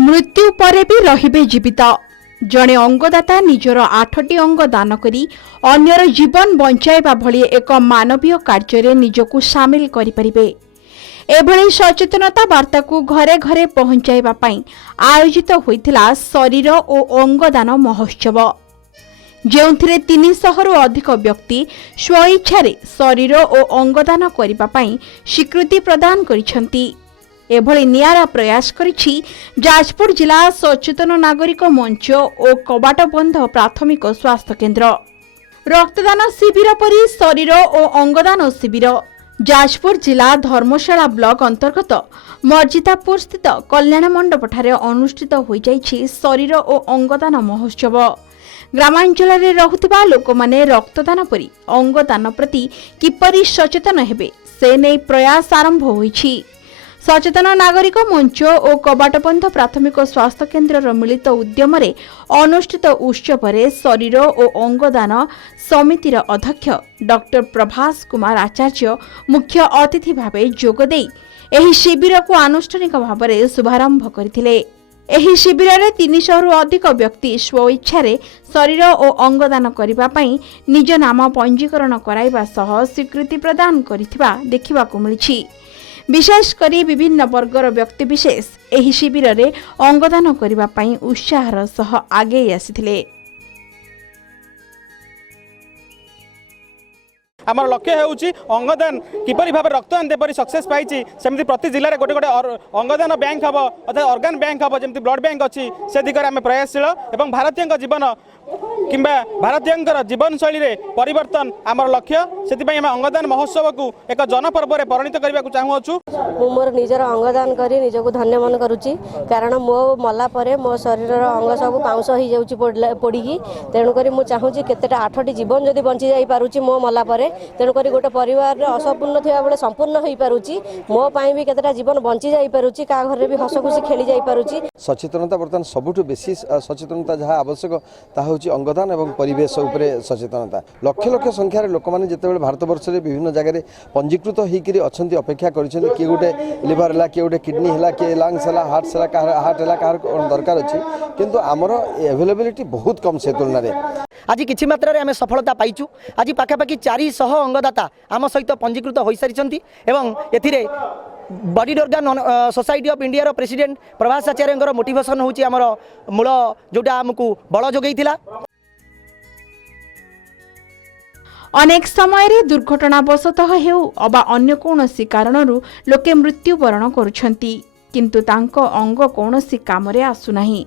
मृत्यु परे भी रहिबे जीवित जड़े अंगदाता निजर 8टी अंग दान करी अन्यर जीवन बंचाइबा भली एक मानवीय कार्य निजकु सामिल करिपरिबे। एभली सचेतनता वार्ता को घरे घरे पहुंचाइबा पई आयोजित होइथिला शरीर और अंगदान महोत्सव, जेउथिरे 300 रु अधिक व्यक्ति स्वइच्छारे शरीर और अंगदान करिबा पई स्वीकृति प्रदान करिसंती। एभली नियारा प्रयास करिछि जाजपुर जिला सचेतन नागरिक मंच और कबाटबंध प्राथमिक स्वास्थ्य केन्द्र। रक्तदान शिविर परि शरीर और अंगदान शिविर जाजपुर जिला धर्मशाला ब्लॉक अंतर्गत मर्जितापुर स्थित कल्याण मंडप ठारे अनुष्ठित होई जाइछि शरीर और अंगदान महोत्सव। ग्रामांचल रे रहुथिबा लोक माने रक्तदान परि अंगदान प्रति किपरि सचेतन हेबे से नै प्रयास आरंभ होइछि। सचेतन नागरिक मंच और कबाटबंध प्राथमिक स्वास्थ्य केन्द्र मिलित उद्यम अनुष्ठित उत्सव शरीर और अंगदान समितिर अध्यक्ष डॉक्टर प्रभास कुमार आचार्य मुख्य अतिथि भावे जोगदे एही शिविर को आनुष्ठानिक भाव में शुभारंभ करथिले। एही शिविर रे 300 रु अधिक व्यक्ति स्वइच्छारे शरीर और अंगदान करिबा पई निज नाम पंजीकरण कराइबा सह स्वीकृति प्रदान करिथिबा देखिबाकू मिलिछि। विशेषकर विभिन्न वर्गर व्यक्ति विशेष एही शिविर रे अंगदान करिबा पई उत्साहर सह आगे आसिथिले। आमर लक्ष्य हेउची अंगदान किपरि भाव रक्तदान देपरि सक्सेस पाइछि सेमति प्रति जिल्ला रे गोटे गोटे अंगदान बैंक हबो अथवा ऑर्गन बैंक हबो जेमति ब्लड बैंक अछि से दिगरे आमे प्रयासशील एवं भारतीय जीवन किंबा भारतीय जीवन शैली रे परिवर्तन आमर लक्ष्य सेति आम अंगदान महोत्सव को एक जनपर्व रे परिणत करबा को चाहूछु। मोर निजर अंगदान करी निजको धन्य मन करूची कारण मो मला परे मो शरीर अंग सब पाउस हो जाउची पड़ी तेणु करी मु चाहूची केतेटा 8टी जीवन जदी बंची जाई पारुची मो मला परे तेणु करी गोटे परिवार रे असंपूर्ण थिया बेले संपूर्ण होई पारुची मो पाई भी केतेटा जीवन बंची जाई पारुची का घर रे भी हस खुशी खेली जाई पारुची। सचेतनता बर्तमान सबुठु बेसी सचेतनता जहाँ आवश्यक ता होची अंगदान एवं परिवेश उपरे सचेतनता। लक्ष लक्ष संख्यार लोक मैंने जिते भारत वर्ष में विभिन्न जगह पंजीकृत होकर अच्छा अपेक्षा कर किए गोटे लिवर है किए गोटे किडनी है किए लंग्स है हार्ट है हार्ट है कह दरकार अच्छी किंतु आमर एवेलेबिलिटी बहुत कम से तुलन में। आज किछि मात्रा रे आमे सफलता पाइचु। आज पाखापाखि 400 अंगदाता आम सहित पंजीकृत हो सारी एवं एथिरे body organ society of India रो प्रेसिडेंट प्रभास आचार्य मोटिवेशन होची आमर मूल जोटा आमको बल जोगैथिला। अनेक समय रे दुर्घटनावशतः हेउ अबा अन्य कोनोसी कारणरू लोके मृत्युवरण करुछंती किंतु तांको अंग कोनोसी कामरे आसु नाही।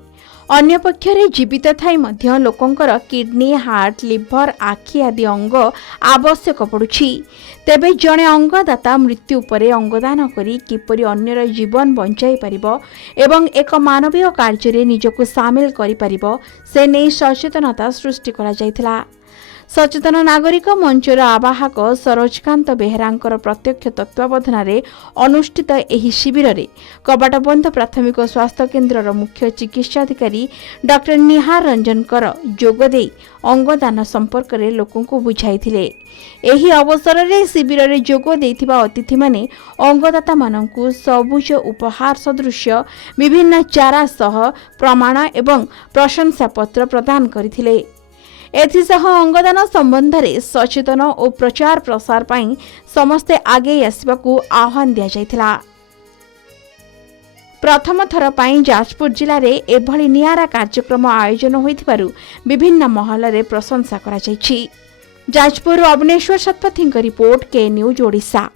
अन्य पक्षरे जीवित थाई मध्य लोकंकर किडनी हार्ट लिवर आखि आदि अंग आवश्यक पड़ुछि। तेबे जणे अंगदाता मृत्यु परे अंगदान करी किपरि अन्यर जीवन बंचाई परिबो एवं एक मानवीय कार्य निजको सामिल करि परिबो से नै सचेतनता सृष्टि करा जायथिला। सचेतन नागरिक मंचर आवाहक सरोजकांत बेहरांकर प्रत्यक्ष तत्वावधान अनुष्ठित एही शिविर रे कबाटबंध प्राथमिक स्वास्थ्य केन्द्र मुख्य चिकित्साधिकारी डॉक्टर निहार रंजनकर जोगदे अंगदान संपर्क में लोकंकु बुझाइथिले। एही अवसर रे शिविर रे जोग देथिबा अतिथि माने अंगदाता मानंकु सबुज उपहार सदृश विभिन्न चारा सह प्रमाण एवं प्रशंसा पत्र प्रदान करथिले। एथिसह अंगदान संबंध में सचेतन और प्रचार प्रसार पाई समस्ते आगे आसवाकू आह्वान दिया जायथिला। प्रथम थर पाई जाजपुर जिले में एभली नियारा कार्यक्रम आयोजन होइथिबारु विभिन्न महल रे प्रशंसा करा जायछि। जाजपुर अवनेश्वर शतपथी रिपोर्ट के न्यूज ओडिशा।